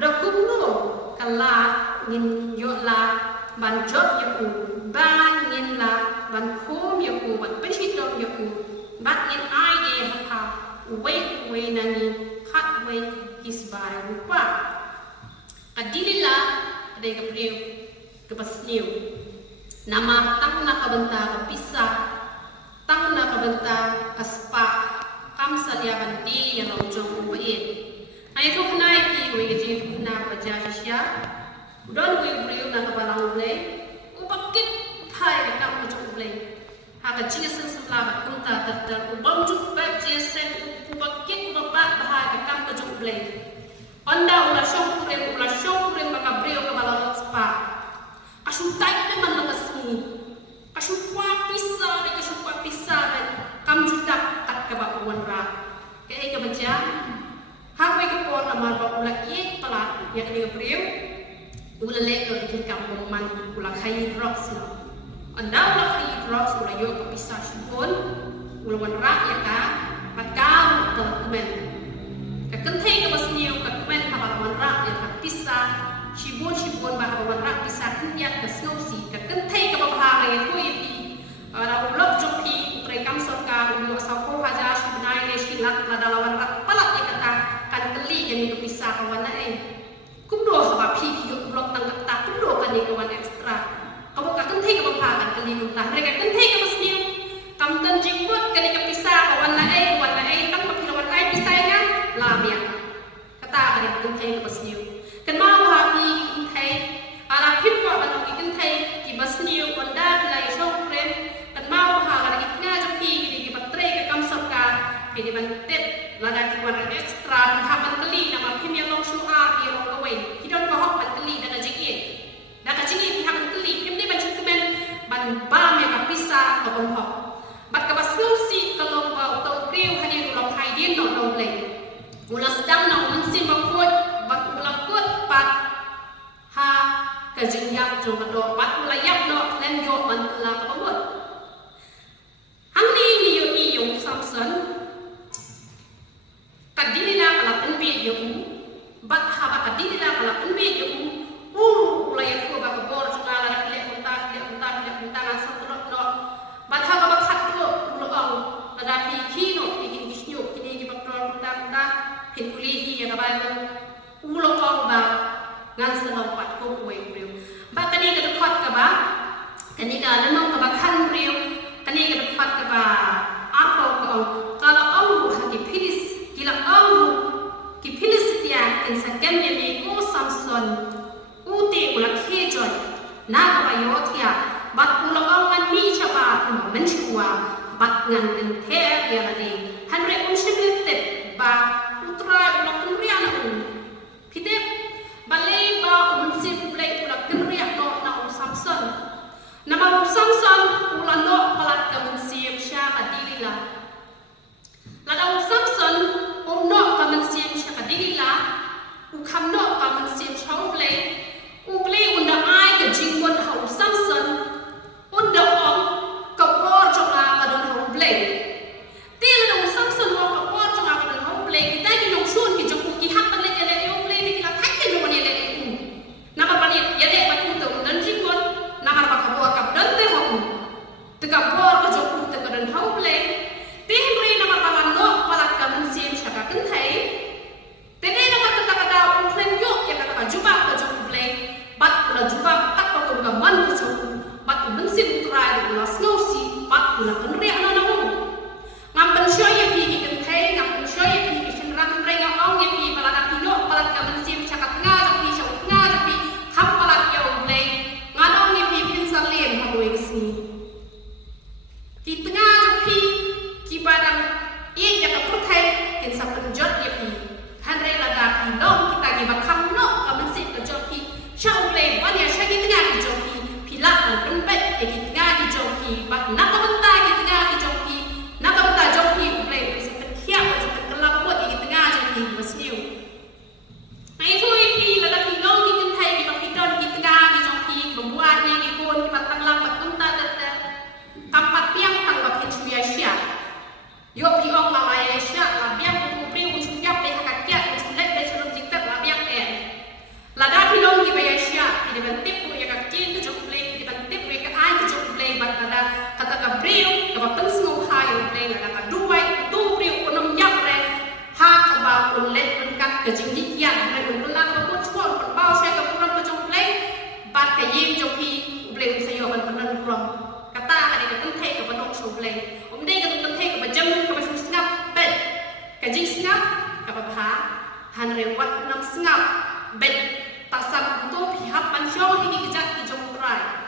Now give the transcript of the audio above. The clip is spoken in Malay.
Dokulo kala ngin yo la ban job yo ku ban ngin la ban khom yo ku ban pechito yo ku bat ngin ai e ha we nani khat we kisbai rupa kadilila de gabriel ke pasniu nama tangna kabanta kapisa tangna kabanta kaspa kam salia bandi yang rojong ubain ai tu kenai ki we ge na baja sia don we brio na kabalang le upakit phai ke kam rojong le ha ka chi sen sala ba kunta tar ubam juk ba je sen upakit ubapa bahai ke kam rojong le onda ula shong maka brio kabalang spa asuntai ke man makasni kasukwa pisa dan kam jutak tak ke bakuan ra ke ai ke baca hawe ke pon amar ba ula ek pelat ya ke brio ula le do ke kam man ula khai rocks no anda ula khai rocks ula yo ke pisa shipon ula wan ra ya ka pakam ke men ke kenthe ke basniu ke men ha ba wan ra ya ka pisa shibon ba wan ra pisa kinya ke snowsi ke kenthe ke ba ha ya ko yi la ulok joki rekam sorka ulok sako haja shibnai le shilat la dalawan rat palat ya kata kan keli yang itu pisah kawan ai kumdo ba phi ulok tang kata kumdo kan ni kawan ekstra kamu ka kenthe ke ba kan keli utah mereka kenthe ke masniu kam tan jingkut kan ke pisah kawan ai kan ba phi kawan ai pisahnya la biak kata kan kenthe ke masniu kan mau ha pi kenthe ala phit ko ban ki kenthe ki masniu onda lai shok prem dan mau hal ikna joki di patre ke kam sabka ke di bantet lada ki wan ekstra di haban keli nama phim yang long shua ki long away ki don ko hok ban keli dan ajiki dan ajiki di haban keli phim ni ban chukumen ban ba me ka pisa ko bon hok bat ka baslusi kalau ba utau priu hani ulong hai din no no le ulas dang no mensim ba kot bat ulang kot pat ha ka jinyak jo ka do bat ulayap no len yo man la ka bot Hangni ni yo i yo Samson kadilila kala penbe yo bat haba kadilila kala penbe yo ula ya ko ba bor junga la le unta na satrot no bat haba ba khat yo ulo au ada pi kino ikin gisnyo kini gi baktor unta pin kuli hi ya ba ulo au ba ngan salom pat ko we brio ba tani ka khot ka ba kani ka lamang ka ba khan brio kani ke dekat ke ba apa kau kalau Allah hati pilis kila Allah ki pilis dia in sakam ye ni ko Samson ute ula kejoy na ka yo tia bat ula angan mi chapa ku menchua bat ngan den the ya ni hanre unshibite ba utra ula kunriana pide bale ba unsib play ula kunriana no na Samson nama Samson ula no palat ka mensiam sya kadilila lada Samson no ka mensiam sya kadilila ukam no ka mensiam chauble uble unda ai ka jingwon hau Samson unda ong ka por jonga ka don hauble tila no Samson no ka por jonga ka don hauble kita ki no sun ki joku ki hak le ele hauble ni ki la thak ke no ni le nama pani yele ba tu dan jingwon nama ba ka bo ka dan te hau teka han rewat nam sngap bet tasam to pihak ban syong hini kijak ki jong krai